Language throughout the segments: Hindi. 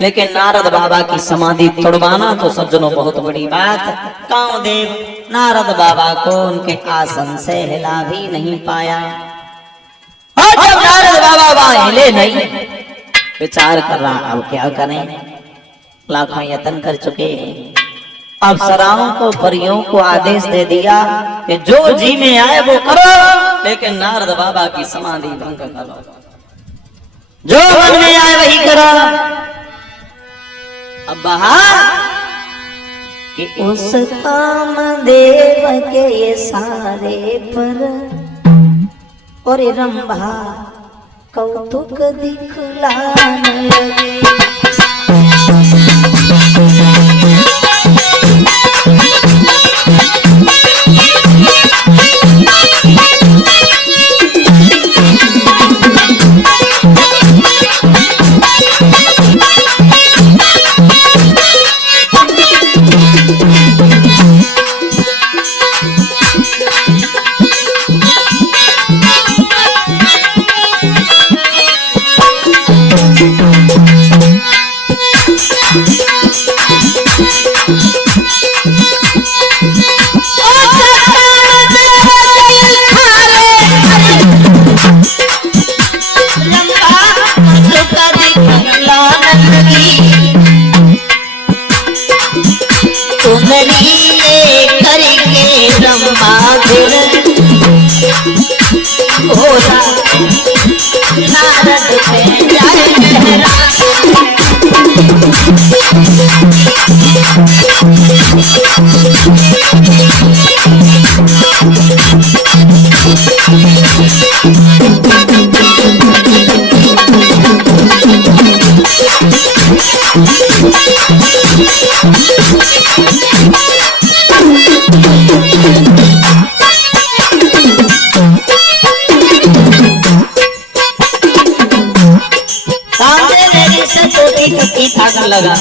लेकिन नारद बाबा की समाधि तोड़वाना तो सज्जनों बहुत बड़ी बात। कामदेव नारद बाबा को उनके आसन से हिला भी नहीं पाया। और जब नारद बाबा वहां हिले नहीं, विचार कर रहा अब क्या करें, लाखों यत्न कर चुके। अप्सराओं को परियों को आदेश दे दिया कि जो जी में आए वो करो, लेकिन नारद बाबा की समाधि भंग करो, जो मन में आए वही करो। अब बाहर कि उस कामदेव के ये सारे पर और रंभा कौतुक दिखलाने लगे। धागा लगा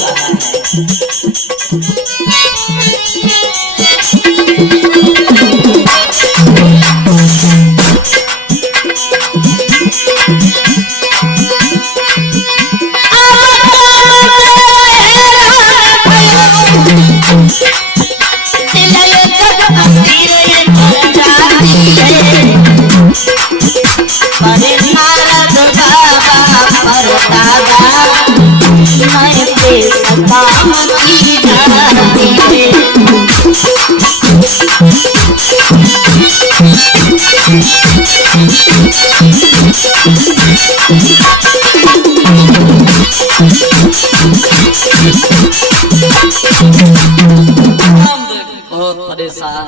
बहुत परेशान।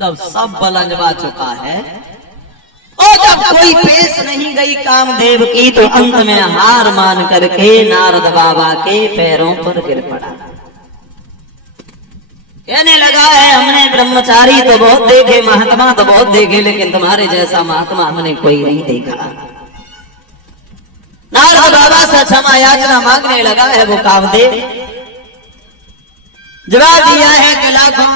जब सब बल अंजवा चुका है और जब कोई पेश नहीं गई कामदेव की, तो अंत में हार मान करके नारद बाबा के पैरों पर गिर पड़ा। कहने लगा है हमने ब्रह्मचारी तो बहुत देखे, महात्मा तो बहुत देखे, लेकिन तुम्हारे जैसा महात्मा हमने कोई नहीं देखा। नारद बाबा से क्षमा याचना मांगने लगा है वो कामदेव। जवाब दिया है कि लाखों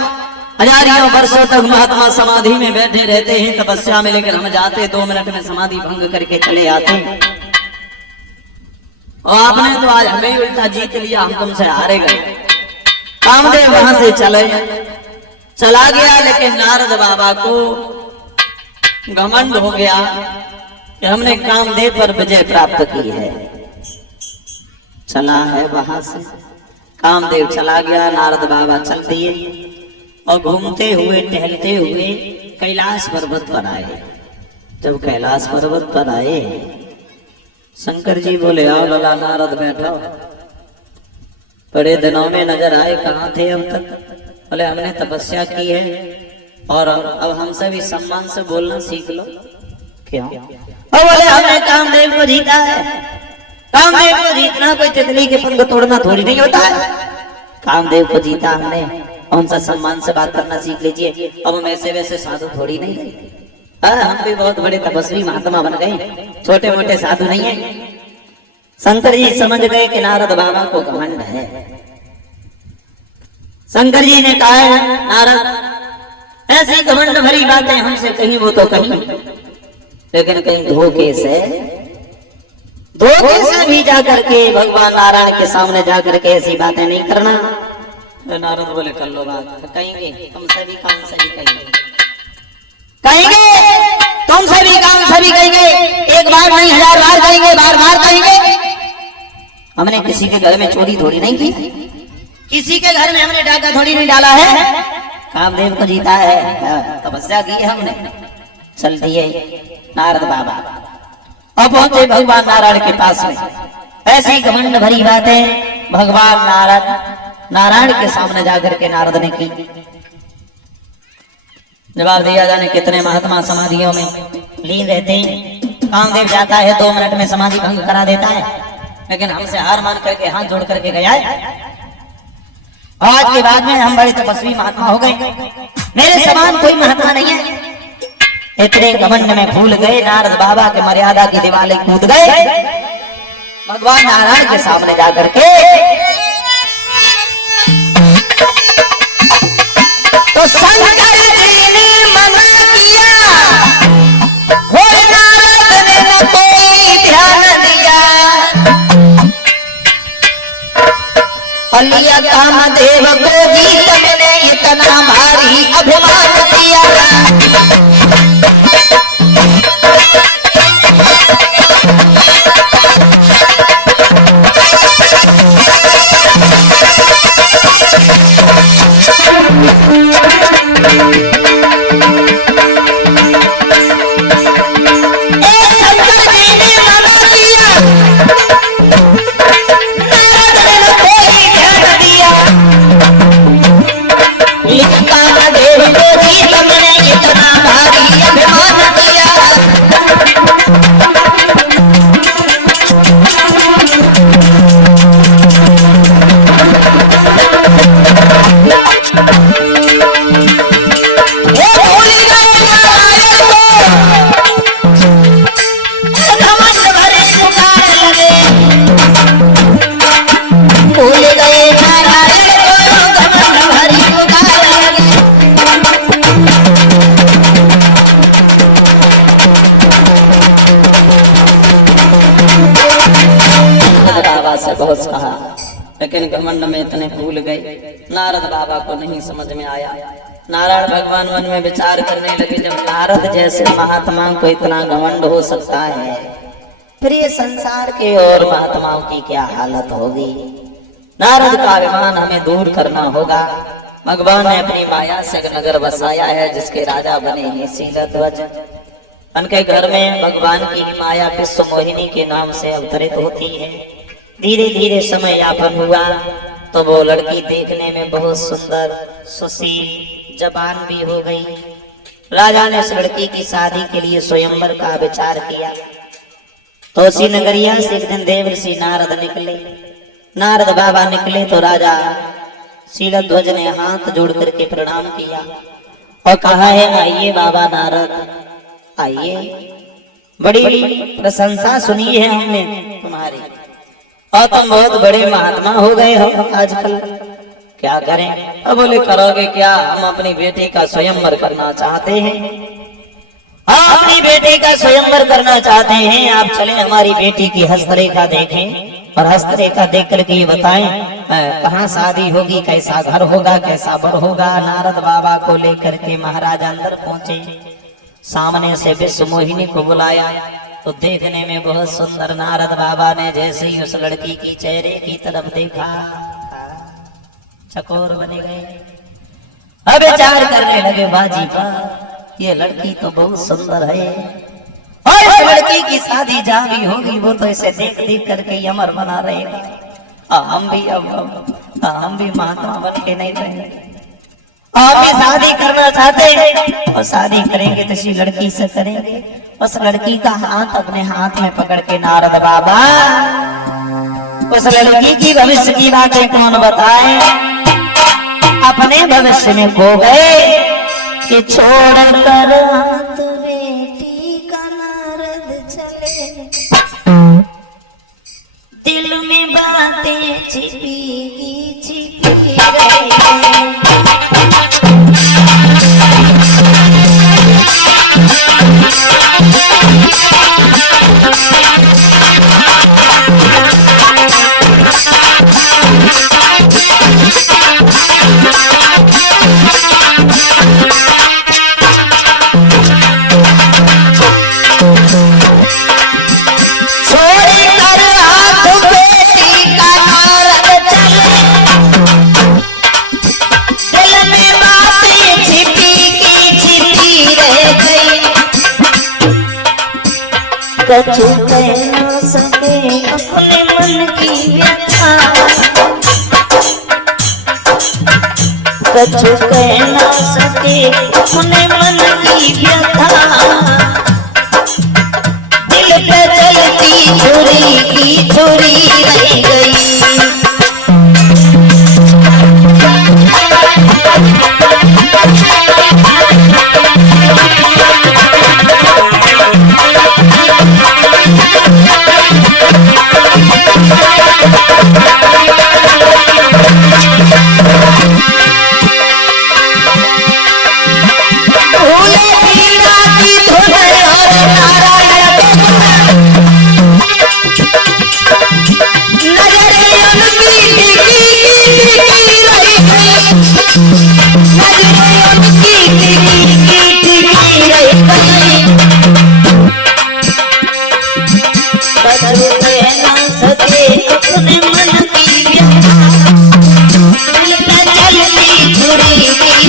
हजारियों वर्षों तक महात्मा समाधि में बैठे रहते हैं तपस्या में, लेकिन हम जाते 2 मिनट में समाधि भंग करके चले आते हैं। और आपने तो आज हमें ही उल्टा जीत लिया, हम तुमसे हारे गए। कामदेव वहां से चला गया, लेकिन नारद बाबा को घमंड हो गया कि हमने कामदेव पर विजय प्राप्त की है। चला है वहां से, कामदेव चला गया, नारद बाबा चल दिए और घूमते हुए टहलते हुए कैलाश पर्वत पर आए। जब कैलाश पर्वत पर आए, शंकर जी बोले आओ लला नारद बैठो। बड़े दिनों में नजर आए, कहाँ थे अब तक? बोले हमने तपस्या की है और अब हमसे भी सम्मान से बोलना सीख लो। क्यों? और बोले हमने कामदेव को जीता है। कामदेव को जीतना कोई तितली के पंख तोड़ना थोड़ी नहीं होता है। कामदेव को जीता हमने, उनसे सम्मान से बात करना सीख लीजिए। अब हम ऐसे वैसे साधु थोड़ी नहीं रहे, हम भी बहुत बड़े तपस्वी महात्मा बन गए, छोटे मोटे साधु नहीं है। शंकर जी समझ गए कि नारद बाबा को घमंड है। शंकर जी ने कहा नारद ऐसी घमंड भरी बातें हमसे कहीं वो तो कहीं, लेकिन कहीं धोखे से धोखे भी जा करके भगवान नारायण के सामने जा करके ऐसी बातें नहीं करना। तो नारद बोले कर लो बात, कहेंगे तुम सभी काम सभी कहेंगे तुम सभी काम सभी कहेंगे, एक बार नहीं 1000 बार कहेंगे, बार बार कहेंगे। हमने किसी के घर में चोरी थोड़ी नहीं की, किसी के घर में हमने डाका थोड़ी नहीं डाला है, कामदेव को जीता है, तपस्या की है हमने। चल दिए नारद बाबा अब पहुंचे भगवान नारायण के पास में। ऐसी घमंड भरी बातें भगवान नारायण के सामने जाकर के नारद ने की। जवाब दिया जाने कितने महात्मा समाधियों में लीन रहते हैं। कामदेव जाता है 2 मिनट में समाधि भंग करा देता है, लेकिन हमसे हार मान करके हाथ जोड़ करके गया है। आज के बाद में हम बड़े तपस्वी महात्मा हो गए, मेरे समान कोई महात्मा नहीं है। इतने घमंड में भूल गए, नारद बाबा के मर्यादा की दीवारें कूद गए भगवान नारायण के सामने जाकर के। तो शंकर जी ने मना किया, और नारद ने न कोई ध्यान दिया। लिया कामदेव को जीत मैंने इतना भारी अभिमान दिया। बहुत कहा, लेकिन घमंड में इतने भूल गए, नारद बाबा को नहीं समझ में आया। नारायण भगवान मन में विचार करने लगे, जब नारद जैसे महात्मा को इतना घमंड हो सकता है, फिर ये संसार के और महात्माओं की क्या हालत होगी। नारद का अभिमान हमें दूर करना होगा। भगवान ने अपनी माया से नगर बसाया है, जिसके राजा बने हैं शीलध्वज। उनके घर में भगवान की माया विश्व मोहिनी के नाम से अवतरित होती है। धीरे धीरे समय यापन हुआ तो वो लड़की देखने में बहुत सुंदर, सुशील, जवान भी हो गई। राजा ने उस लड़की की शादी के लिए स्वयंवर का विचार किया। तो उसी नगरिया से एक दिन देवर्षि नारद निकले। नारद बाबा निकले तो राजा शीलध्वज ने हाथ जोड़ करके प्रणाम किया और कहा है, आइए बाबा नारद, आइए, बड़ी प्रशंसा सुनी है हमने तुम्हारी, और तुम बहुत बड़े महात्मा हो गए हो आजकल। क्या करें? अब बोले करोगे क्या? हम अपनी बेटी का स्वयंवर करना चाहते हैं। हम अपनी बेटी का स्वयंवर करना चाहते हैं। आप चले हमारी बेटी की हस्तरेखा देखें और हस्तरेखा देख करके ये बताएं कहाँ शादी होगी, कैसा घर होगा, कैसा वर होगा। नारद बाबा को लेकर के महाराज अंदर पहुंचे। सामने से विश्व मोहिनी को बुलाया तो देखने में बहुत सुंदर। नारद बाबा ने जैसे ही उस लड़की की चेहरे की तरफ देखा, चकोर बने गए। अब विचार करने लगे, बाजी पर ये लड़की तो बहुत सुंदर है, और इस लड़की की शादी जहाँ भी होगी वो तो इसे देख देख करके अमर बना रहेगा। हम भी महात्मा बन के नहीं रहेंगे। आप शादी करना चाहते हैं और शादी करेंगे तो इसी लड़की से करेंगे। उस लड़की का हाथ अपने हाथ में पकड़ के नारद बाबा उस लड़की की भविष्य की बातें कौन बताए, अपने भविष्य में खो गए कि छोड़ कर हाथ बेटी का नारद चले, दिल में बातें छिपी छिपी रहे। कछु कह ना सके अपने मन की व्यथा, दिल पे चलती छुरी की छुरी रह गई।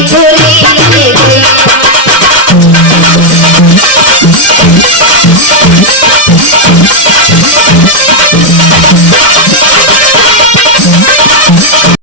छोरी